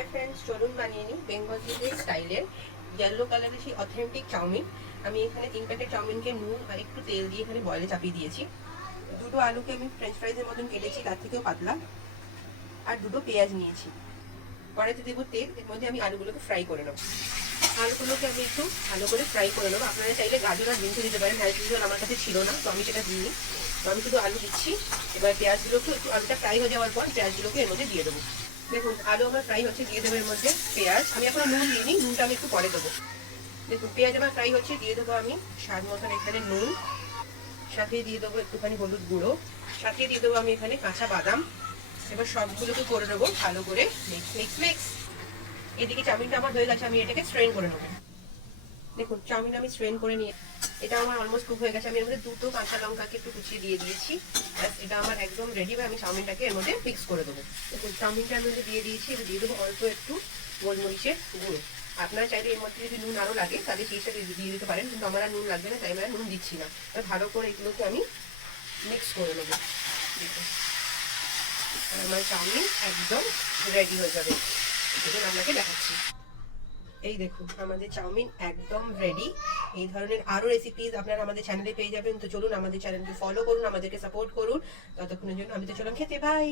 Hi friends, চলুন বানিয়ে নিই বেঙ্গলি স্টাইলের ইয়েলো কালারের সেই অথেন্টিক চাউমিন। আমি এখানে 3 প্যাকেট চাউমিনকে নুন আর একটু তেল দিয়ে এখানে বয়েলে চাপিয়ে দিয়েছি। দুটো আলুকে আমি ফ্রেঞ্চ ফ্রাইজের মতন কেটেছি, তার থেকেও পাতলা। আর দুটো পেঁয়াজ নিয়েছি। কড়াইতে দেবো তেল, এর মধ্যে আমি আলুগুলোকে ফ্রাই করে নেবো। আলুগুলোকে আমি একটু ভালো করে ফ্রাই করে নেবো। আপনারা চাইলে গাজর আর বিনস দিতে পারেন, অ্যাজ ইউজুয়াল আমার কাছে ছিল না, তো আমি সেটা দিইনি। তো আমি শুধু আলু দিচ্ছি। এবার পেঁয়াজগুলোকে একটু, আলুটা ফ্রাই হয়ে যাওয়ার পর পেঁয়াজগুলোকে এর মধ্যে দিয়ে দেবো। দেখুন আলু আমার ফ্রাই হচ্ছে, দিয়ে দেবো এর মধ্যে পেঁয়াজ। আমি এখনো নুন দিইনি, নুনটা আমি একটু পরে দেবো। দেখুন পেঁয়াজ আমার ফ্রাই হচ্ছে, দিয়ে দেবো আমি স্বাদ মতন এখানে নুন, সাথে দিয়ে দেবো একটুখানি হলুদ গুঁড়ো, সাথে দিয়ে দেবো আমি এখানে কাঁচা বাদাম। এবার সবগুলোকে করে নেবো ভালো করে মিক্স মিক্স মিক্স। এদিকে চাউমিনটা আমার হয়ে গেছে, আমি এটাকে স্ট্রেন করে নেবো। দেখুন চাউমিন আমি স্ট্রেন করে নিয়ে, এটা আমার অলমোস্ট কুক হয়ে গেছে। আমি এর মধ্যে দুটো কাঁচা লঙ্কাকে একটু কুচিয়ে দিয়ে দিয়েছি। ব্যাস এটা আমার একদম রেডি। আমি চাউমিনটাকে এর মধ্যে মিক্স করে দেবো। দেখুন চাউমিনটা এর মধ্যে দিয়ে দিয়েছি। এবার দিয়ে দেবো অল্প একটু গোলমরিচের গুঁড়ো। আপনারা চাইলে এর মধ্যে যদি নুন আরও লাগে তাহলে সেই সাথে দিয়ে দিতে পারেন, কিন্তু আমার আর নুন লাগবে না, তাই আমি আর নুন দিচ্ছি না। এবার ভালো করে এগুলোকে আমি মিক্স করে নেবো। দেখুন আমার চাউমিন একদম রেডি হয়ে যাবে। দেখুন আপনাকে দেখাচ্ছি। এই দেখুন আমাদের চাউমিন একদম রেডি। এই ধরনের আরো রেসিপিজ আপনারা আমাদের চ্যানেলে পেয়ে যাবেন। তো চলুন আমাদের চ্যানেলকে ফলো করুন, আমাদেরকে সাপোর্ট করুন। ততক্ষণের জন্য আমি তো চলুন খেতে, বাই।